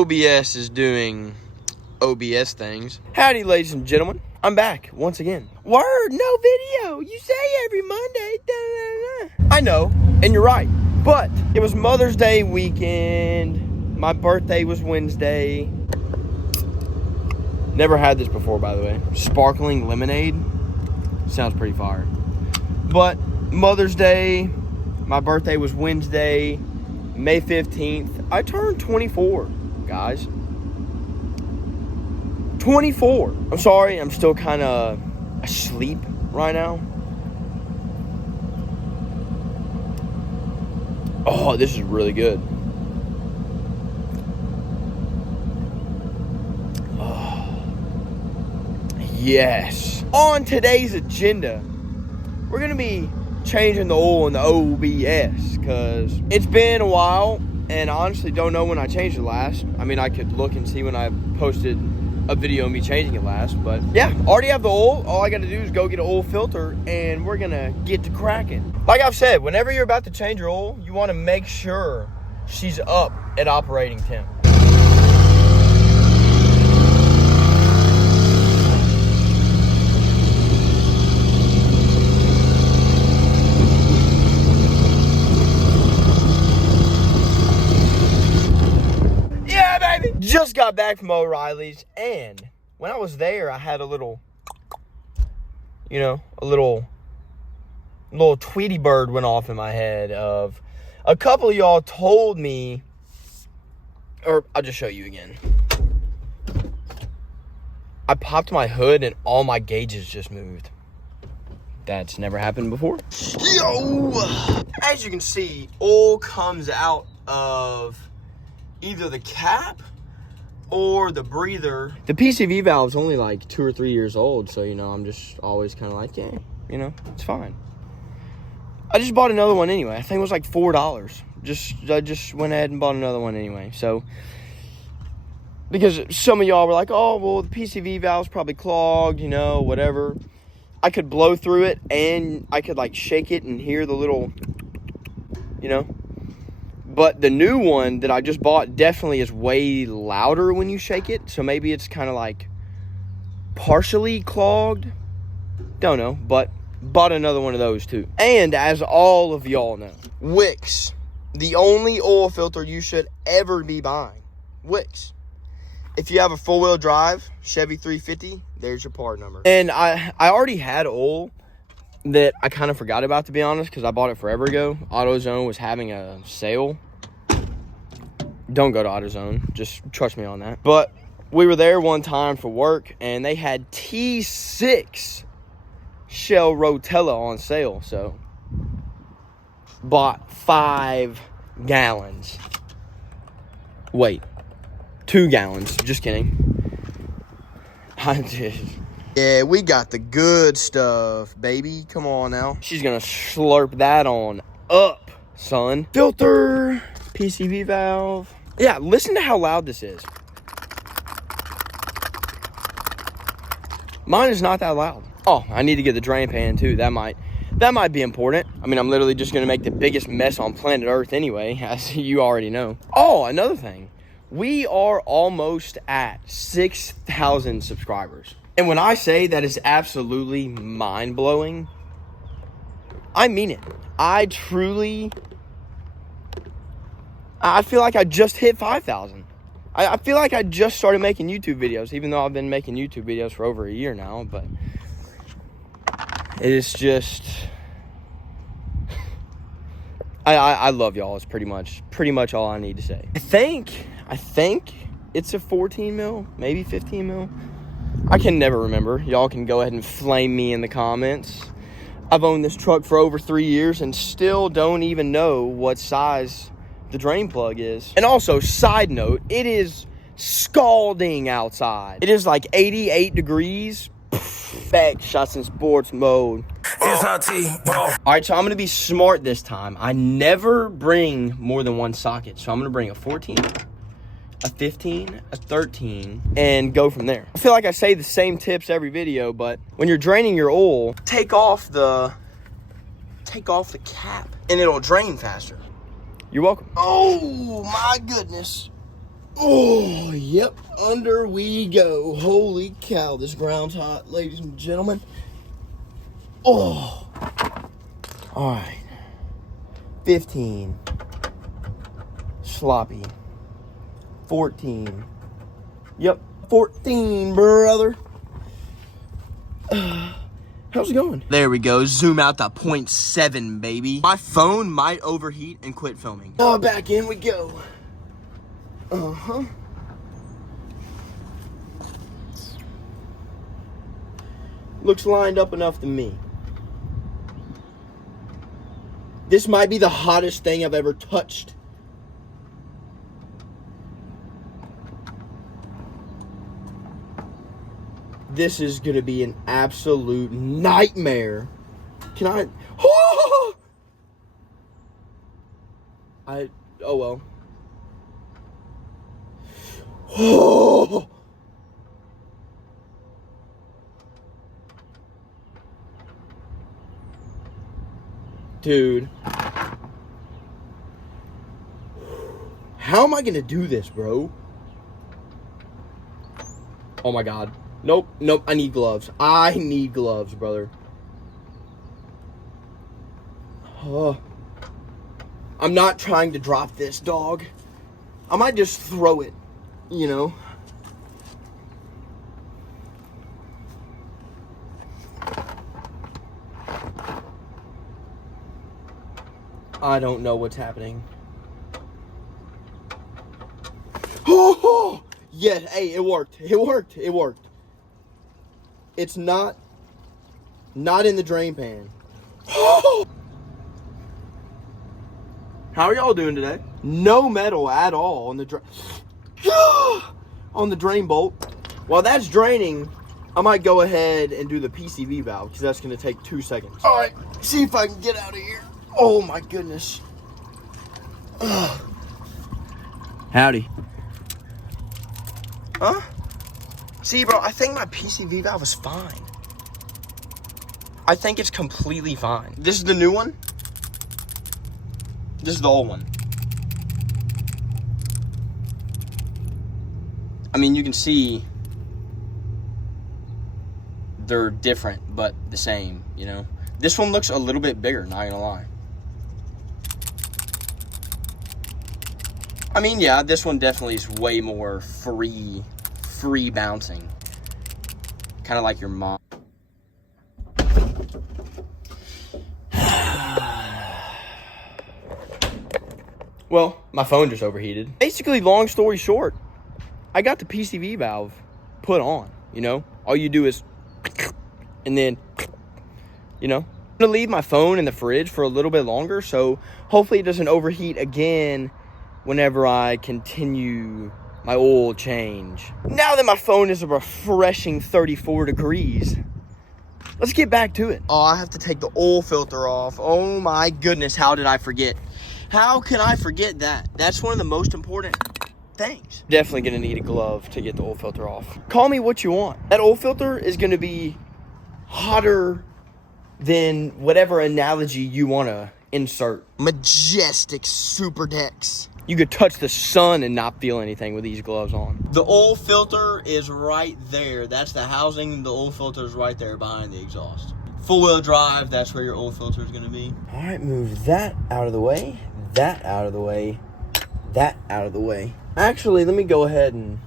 OBS is doing OBS things. Howdy, ladies and gentlemen. I'm back once again. Word, no video. You say every Monday. Da, da, da. I know, and you're right. But it was Mother's Day weekend. My birthday was Wednesday. Never had this before, by the way. Sparkling lemonade. Sounds pretty fire. But Mother's Day, my birthday was Wednesday, May 15th. I turned 24, guys. 24. I'm sorry, I'm still kind of asleep right now. Oh, this is really good. Oh, yes. On today's agenda, we're going to be changing the oil in the OBS because it's been a while and I honestly don't know when I changed it last. I mean, I could look and see when I posted a video of me changing it last, but yeah, already have the oil. All I got to do is go get an oil filter and we're going to get to cracking. Like I've said, whenever you're about to change your oil, you want to make sure she's up at operating temp. Just got back from O'Reilly's, and when I was there, I had a little, a little Tweety bird went off in my head of a couple of y'all told me, or I'll just show you again. I popped my hood and all my gauges just moved. That's never happened before. Yo! As you can see, oil comes out of either the cap or the breather. The PCV valve's only like 2 or 3 years old, so I'm just always kind of like, yeah, it's fine. I just bought another one anyway. I think it was like $4. I just went ahead and bought another one anyway. So because some of y'all were like, oh, well, the PCV valve's probably clogged, whatever. I could blow through it and I could like shake it and hear the little, But the new one that I just bought definitely is way louder when you shake it. So maybe it's kind of like partially clogged. Don't know, but bought another one of those too. And as all of y'all know, Wicks, the only oil filter you should ever be buying. Wicks. If you have a 4-wheel drive, Chevy 350, there's your part number. And I already had oil that I kind of forgot about, to be honest, because I bought it forever ago. AutoZone was having a sale. Don't go to AutoZone. Just trust me on that. But we were there one time for work, and they had T6 Shell Rotella on sale. So, bought 5 gallons. Wait, 2 gallons. Just kidding. Yeah, we got the good stuff, baby. Come on now. She's gonna slurp that on up, son. Filter, PCV valve. Yeah, listen to how loud this is. Mine is not that loud. Oh, I need to get the drain pan too. That might be important. I mean, I'm literally just gonna make the biggest mess on planet Earth anyway, as you already know. Oh, another thing. We are almost at 6,000 subscribers. And when I say that is absolutely mind-blowing, I mean it. I feel like I just hit 5,000. I feel like I just started making YouTube videos, even though I've been making YouTube videos for over a year now, but it's just, I love y'all. It's pretty much all I need to say. I think it's a 14 mil, maybe 15 mil. I can never remember. Y'all can go ahead and flame me in the comments. I've owned this truck for over 3 years and still don't even know what size the drain plug is. And also, side note, it is scalding outside. It is like 88 degrees. Back shots in sports mode. It's hot tea. All right, so I'm going to be smart this time. I never bring more than one socket. So I'm going to bring a 14, a 15, a 13, and go from there. I feel like I say the same tips every video, but when you're draining your oil, take off the cap and it'll drain faster. You're welcome. Oh my goodness. Oh, yep, under we go. Holy cow, this ground's hot, ladies and gentlemen. Oh, all right. 15. Sloppy. 14. Yep, 14, brother. How's it going? There we go. Zoom out to 0.7, baby. My phone might overheat and quit filming. Oh, back in we go. Uh-huh. Looks lined up enough to me. This might be the hottest thing I've ever touched. This is gonna be an absolute nightmare. Can I? Oh! Oh well. Oh! Dude. How am I gonna do this, bro? Oh my god. Nope, nope, I need gloves. I need gloves, brother. Oh. I'm not trying to drop this, dog. I might just throw it, you know? I don't know what's happening. Oh! Yeah, hey, it worked. It worked. It worked. It's not in the drain pan. Oh! How are y'all doing today? No metal at all on the on the drain bolt. While that's draining, I might go ahead and do the PCV valve because that's going to take 2 seconds. All right, see if I can get out of here. Oh my goodness. Ugh. Howdy. Huh? See, bro, I think my PCV valve is fine. I think it's completely fine. This is the new one. This is the old one. I mean, you can see they're different, but the same, you know? This one looks a little bit bigger, not gonna lie. I mean, yeah, this one definitely is way more free bouncing. Kind of like your mom. Well, my phone just overheated. Basically, long story short, I got the PCV valve put on, you know? All you do is, and then, you know? I'm gonna leave my phone in the fridge for a little bit longer, so hopefully it doesn't overheat again whenever I continue my oil change. Now that my phone is a refreshing 34 degrees, let's get back to it. Oh, I have to take the oil filter off. Oh my goodness, how did I forget? How can I forget that? That's one of the most important things. Definitely gonna need a glove to get the oil filter off. Call me what you want. That oil filter is gonna be hotter than whatever analogy you wanna insert. Majestic super decks. You could touch the sun and not feel anything with these gloves on. The oil filter is right there. That's the housing. The oil filter is right there behind the exhaust. Full-wheel drive, that's where your oil filter is going to be. All right, move that out of the way. That out of the way. That out of the way. Actually, let me go ahead and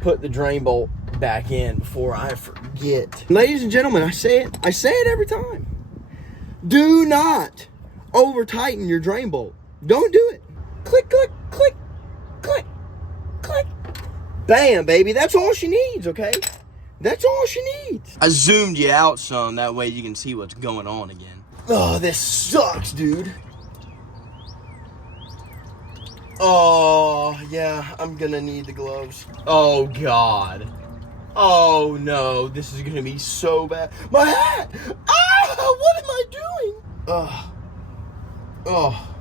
put the drain bolt back in before I forget. Ladies and gentlemen, I say it every time. Do not over tighten your drain bolt. Don't do it. Click, click, click, click, click. Bam, baby. That's all she needs, okay? That's all she needs. I zoomed you out some, that way you can see what's going on again. Oh, this sucks, dude. Oh, yeah, I'm gonna need the gloves. Oh, God. Oh, no, this is gonna be so bad. My hat! Ah, what am I doing? Ugh. Oh,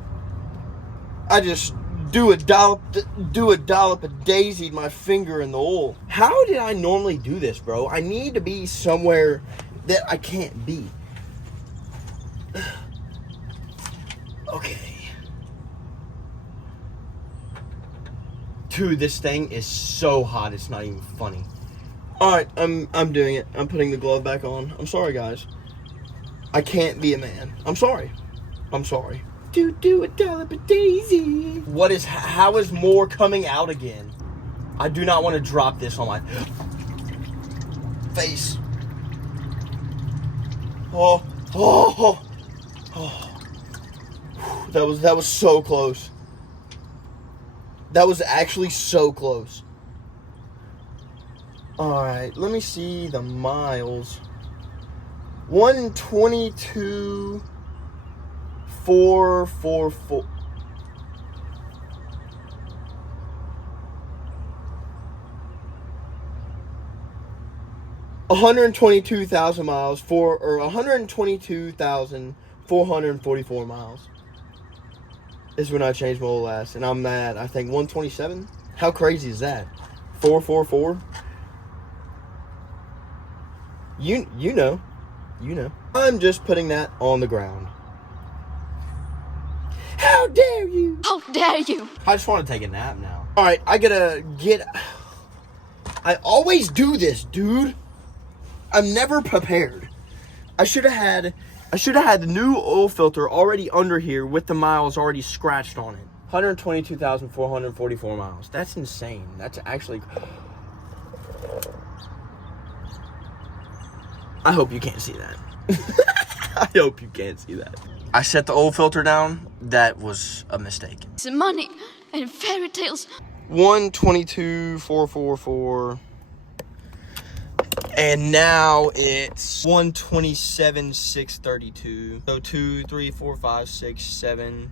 I just do a dollop of daisied my finger in the oil. How did I normally do this, bro? I need to be somewhere that I can't be. Okay. Dude, this thing is so hot, it's not even funny. Alright, I'm doing it. I'm putting the glove back on. I'm sorry, guys. I can't be a man. I'm sorry. I'm sorry. Do a dollop a daisy. How is more coming out again? I do not want to drop this on my face. Oh. That was so close. That was actually so close. Alright, let me see the miles. 122,444. 122,000 miles or 122,444 miles is when I changed my oil last, and I'm at, I think, 127. How crazy is that? 444. You know. I'm just putting that on the ground. How dare you? How dare you? I just want to take a nap now. All right, I gotta get. I always do this, dude. I'm never prepared. I should have had the new oil filter already under here with the miles already scratched on it. 122,444 miles. That's insane. That's actually. I hope you can't see that. I hope you can't see that. I set the oil filter down. That was a mistake. It's money and fairy tales. 122,444. And now it's 127,632. So 2, 3, 4, 5, 6, 7,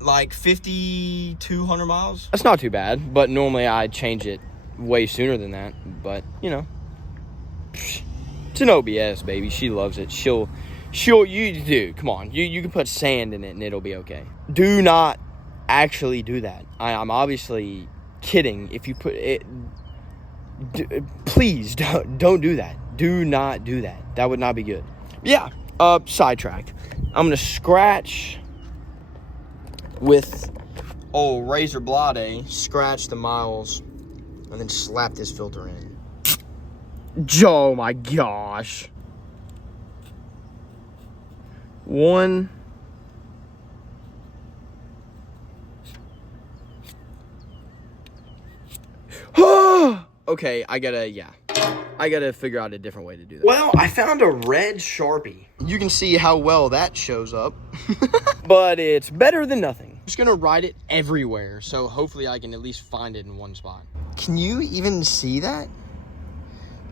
like 5,200 miles. That's not too bad, but normally I'd change it way sooner than that. But you know, it's an OBS, baby. She loves it. She'll come on. You can put sand in it and it'll be okay. Do not actually do that. I'm obviously kidding. If you put it. Please don't do that. Do not do that. That would not be good. Yeah, sidetracked. I'm gonna scratch with razor blade, scratch the miles, and then slap this filter in. Oh my gosh. One. Okay, I gotta figure out a different way to do that. Well, I found a red Sharpie. You can see how well that shows up. But it's better than nothing. I'm just gonna write it everywhere, so hopefully I can at least find it in one spot. Can you even see that?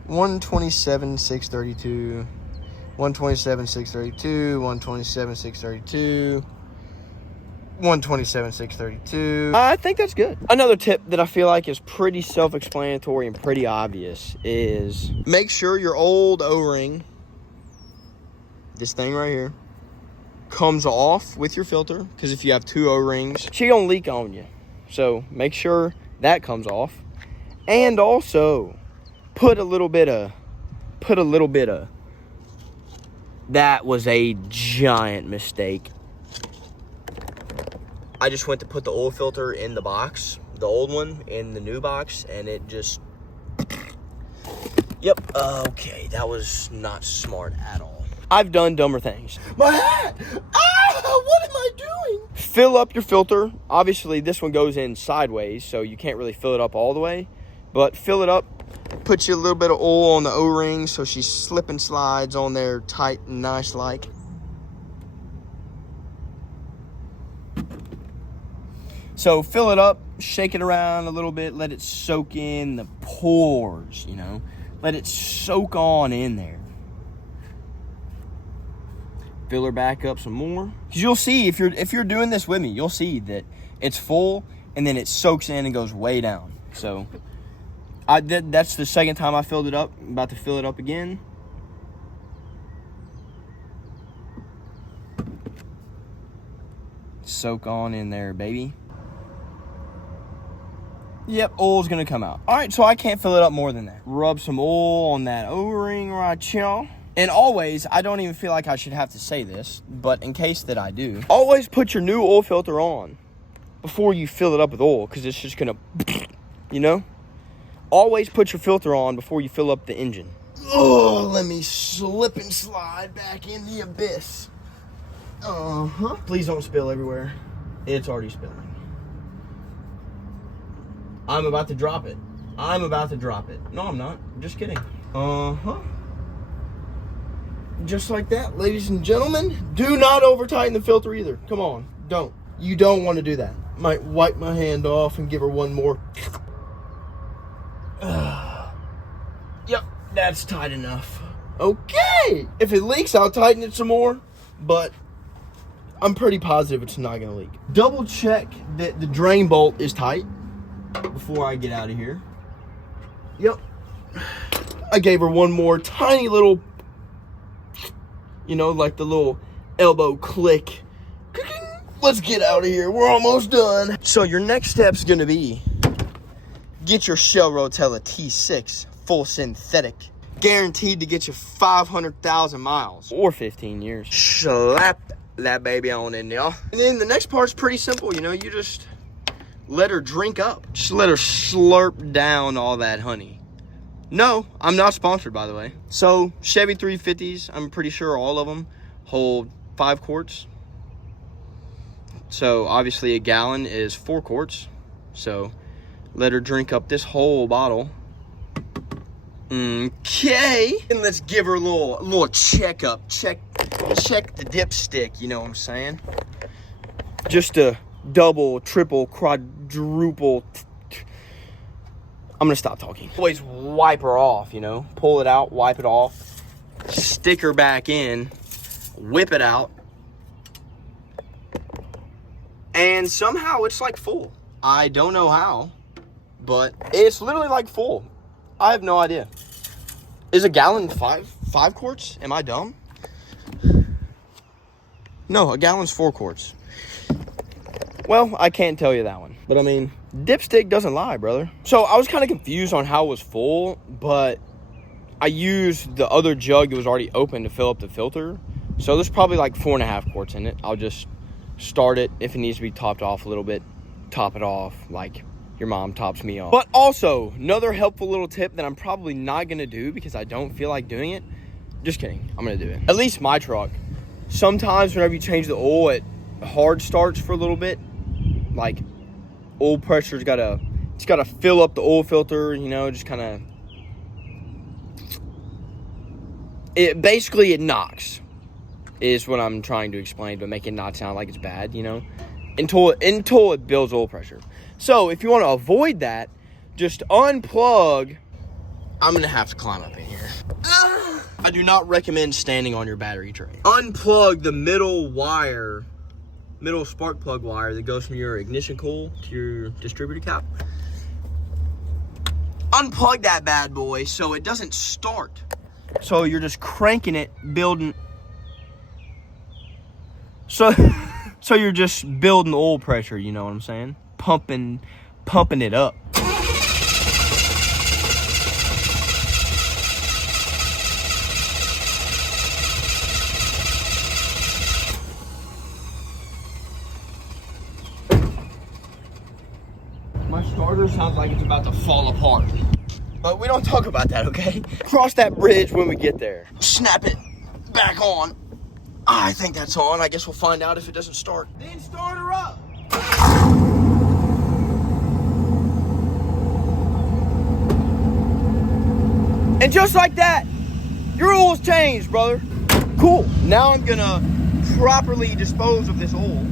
127,632, 127,632, 127,632. 127,632. I think that's good. Another tip that I feel like is pretty self-explanatory and pretty obvious is make sure your old O-ring, this thing right here, comes off with your filter. Because if you have two O-rings, she gonna leak on you. So make sure that comes off. And also put a little bit of. That was a giant mistake. I just went to put the oil filter in the box, the old one in the new box, and it just, yep, okay, that was not smart at all. I've done dumber things. My hat! Ah, what am I doing? Fill up your filter. Obviously, this one goes in sideways, so you can't really fill it up all the way, but fill it up, put you a little bit of oil on the O-ring so she slip and slides on there tight and nice like. So fill it up, shake it around a little bit, let it soak in the pores, you know. Let it soak on in there. Fill her back up some more. Because you'll see, if you're doing this with me, you'll see that it's full and then it soaks in and goes way down. So that's the second time I filled it up. I'm about to fill it up again. Soak on in there, baby. Yep, oil's gonna come out. All right, so I can't fill it up more than that. Rub some oil on that O-ring right here. And always, I don't even feel like I should have to say this, but in case that I do, always put your new oil filter on before you fill it up with oil, because it's just gonna, you know? Always put your filter on before you fill up the engine. Oh, let me slip and slide back in the abyss. Please don't spill everywhere. It's already spilling. I'm about to drop it. I'm about to drop it. No, I'm not. I'm just kidding. Just like that, ladies and gentlemen. Do not over tighten the filter either. Come on, don't. You don't want to do that. Might wipe my hand off and give her one more. Yep, that's tight enough. Okay. If it leaks, I'll tighten it some more, but I'm pretty positive it's not gonna leak. Double check that the drain bolt is tight before I get out of here. Yep. I gave her one more tiny little, you know, like the little elbow click. Let's get out of here. We're almost done. So your next step's gonna be get your Shell Rotella T6 full synthetic. Guaranteed to get you 500,000 miles. Or 15 years. Slap that baby on in there. And then the next part's pretty simple, you know, you just let her drink up. Just let her slurp down all that honey. No, I'm not sponsored, by the way. So, Chevy 350s, I'm pretty sure all of them hold 5 quarts. So, obviously a gallon is 4 quarts. So, let her drink up this whole bottle. Okay. And let's give her a little checkup. Check the dipstick, you know what I'm saying? Just a double, triple, quadruple. I'm gonna stop talking. Always wipe her off, you know? Pull it out, wipe it off, stick her back in, whip it out. And somehow it's like full. I don't know how, but it's literally like full. I have no idea. Is a gallon five quarts? Am I dumb? No, a gallon's 4 quarts. Well, I can't tell you that one. But I mean, dipstick doesn't lie, brother. So I was kind of confused on how it was full, but I used the other jug that was already open to fill up the filter. So there's probably like 4.5 quarts in it. I'll just start it. If it needs to be topped off a little bit, top it off like your mom tops me off. But also, another helpful little tip that I'm probably not gonna do because I don't feel like doing it. Just kidding, I'm gonna do it. At least my truck. Sometimes whenever you change the oil, it hard starts for a little bit. Like, oil pressure's gotta fill up the oil filter, you know, just kind of. It knocks, is what I'm trying to explain, but make it not sound like it's bad, you know, until it builds oil pressure. So if you want to avoid that, just unplug. I'm gonna have to climb up in here. I do not recommend standing on your battery tray. Unplug the middle spark plug wire that goes from your ignition coil to your distributor cap. Unplug that bad boy so it doesn't start. So you're just cranking it, building. So you're just building oil pressure, you know what I'm saying? Pumping it up. My starter sounds like it's about to fall apart. But we don't talk about that, okay? Cross that bridge when we get there. Snap it back on. I think that's on. I guess we'll find out if it doesn't start. Then start her up. And just like that, your oil's changed, brother. Cool. Now I'm gonna properly dispose of this oil.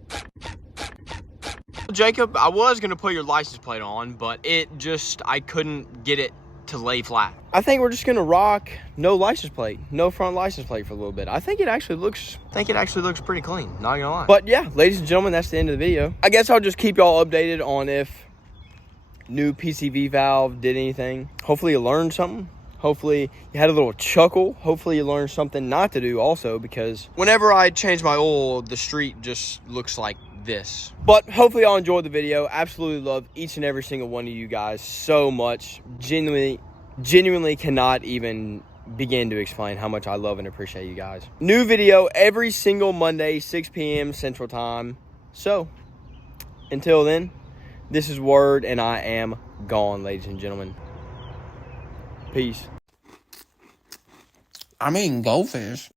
Jacob, I was gonna put your license plate on, but I couldn't get it to lay flat. I think we're just gonna rock no license plate, no front license plate for a little bit. I think it actually looks pretty clean, not gonna lie. But yeah, ladies and gentlemen, that's the end of the video. I guess I'll just keep y'all updated on if new PCV valve did anything. Hopefully you learned something. Hopefully you had a little chuckle. Hopefully you learned something not to do also, because whenever I change my oil, the street just looks like this. But hopefully y'all enjoyed the video. Absolutely love each and every single one of you guys so much. Genuinely cannot even begin to explain how much I love and appreciate you guys. New video every single Monday, 6 p.m. Central Time. So Until then, this is Word, and I am gone, ladies and gentlemen. Peace. I'm eating goldfish.